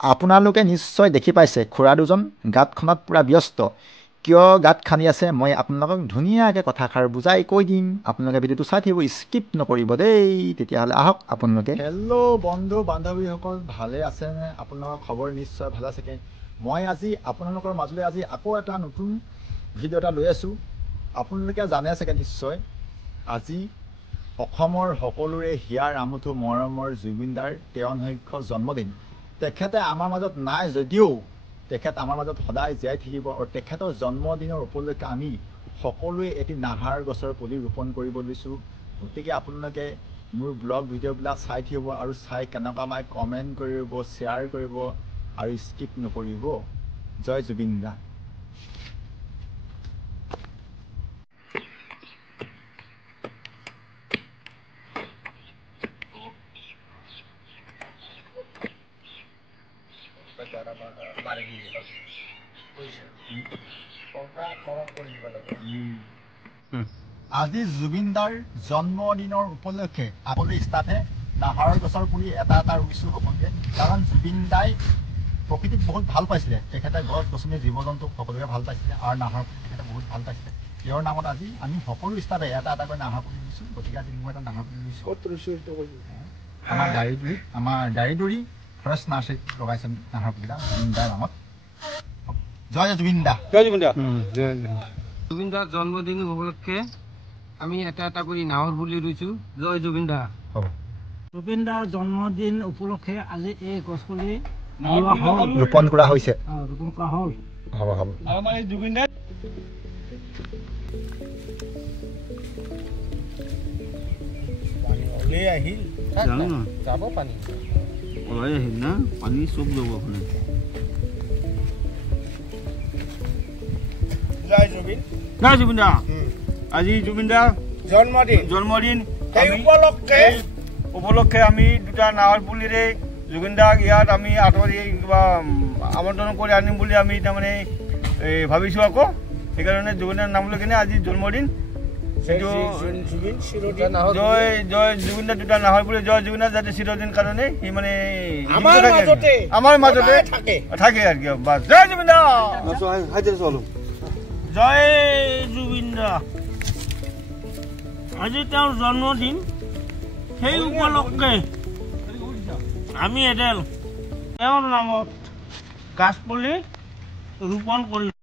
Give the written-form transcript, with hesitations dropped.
আপোনালোকে নিশ্চয় দেখি পাইছে খুৰা দুজন গাঁতখনত পূৰা ব্যস্ত। কিয় গাঁত খান্দি আছে মই আপোনালোকক ধুনীয়াকৈ কথাষাৰ বুজাই কৈ দিম। আপোনালোকে ভিডিঅ'টো চাই থাকিব, স্কিপ নকৰিব দেই। তেতিয়াহ'লে আহক আপোনালোকে। হেল্ল' বন্ধু বান্ধৱীসকল, ভালে আছেনে? আপোনালোকৰ খবৰ নিশ্চয় ভালে আছে। মই আজি আপোনালোকৰ মাজলৈ আকৌ এটা নতুন ভিডিঅ' এটা লৈ আছোঁ। আপোনালোকে জানে চাগে নিশ্চয় আজি অসমৰ সকলোৰে হিয়াৰ আমঠু মৰমৰ জুবিনদাৰ 53 জন্মদিন। তেখেতে আমাৰ মাজত নাই যদিও তেখেত আমাৰ মাজত সদায় জীয়াই থাকিব আৰু তেখেতৰ জন্মদিনৰ উপলক্ষে আমি সকলোৱে এটি নাহাৰ গছৰ পুলি ৰোপণ কৰিব লৈছোঁ। গতিকে আপোনালোকে মোৰ ব্লগ ভিডিঅ'বিলাক চাই থাকিব আৰু চাই কেনেকুৱা পায় কমেণ্ট কৰিব, শ্বেয়াৰ কৰিব আৰু স্কিপ নকৰিব। জয় জুবিন দা। আজি জুবিনদাৰ জন্মদিনৰ উপলক্ষে সকলো ষ্টাফে নাহৰৰ গছৰ পুলি এটা এটা ৰুইছোঁ সকলোকে। কাৰণ জুবিনদাই প্ৰকৃতিক বহুত ভাল পাইছিলে। তেখেতে গছ গছনি জীৱ জন্তুক সকলোকে ভাল পাইছিলে আৰু নাহৰ পুলি তেখেতে বহুত ভাল পাইছিলে। তেওঁৰ নামত আজি আমি সকলো ষ্টাফে এটা এটাকৈ নাহৰ পুলি ৰুইছোঁ। গতিকে আজি মই এটা নাহৰ পুলি ৰুইছোঁ। ক'ত ৰুইছোঁ? আমাৰ দাৰিদুৰি ফৰেষ্ট নাৰ্চাৰীত লগাইছে নাহৰ পুলিটা জুবিনদাৰ নামত। জয় জুবিন দা। জয় জুবিন দা। জুবিনদাৰ জন্মদিন উপলক্ষে আমি এটা এটা কৰি নাহৰ পুলি ৰুইছোঁ। জয় জুবিন দা। জুবিনদাৰ জন্মদিন উপলক্ষে আজি এই গছপুলি ৰোপণ কৰা হৈছে। ৰোপণ কৰা হ'ল। হ'ব। আমাৰ এই জুবিনদাৰ আহিল যাব পানী ওলাই আহিল না, পানী চব যাব আপুনি। জয় জুবিন। জয় জুবিন দা। আজি জুবিনদাৰ জন্মদিন উপলক্ষে আমি দুটা নাহৰ পুলিৰে জুবিনদাক ইয়াত আমি আঁতৰি কিবা আমন্ত্ৰণ কৰি আনিম বুলি আমি তাৰমানে ভাবিছোঁ আকৌ। সেইকাৰণে জুবিনদাৰ নাম লৈ কিনে আজি জন্মদিন। জয় জয় জুবিন দা। দুটা নাহৰ পুলি জয় জুবিন দা যাতে চিৰদিন কাৰণে সি মানে আমাৰ মাজতে থাকে আৰু কি। বাছ জয় জুবিন দা। জয় জুবিন দা। আজি তেওঁৰ জন্মদিন, সেই উপলক্ষে আমি এডাল তেওঁৰ নামত গাছপুলি ৰোপণ কৰিছোঁ।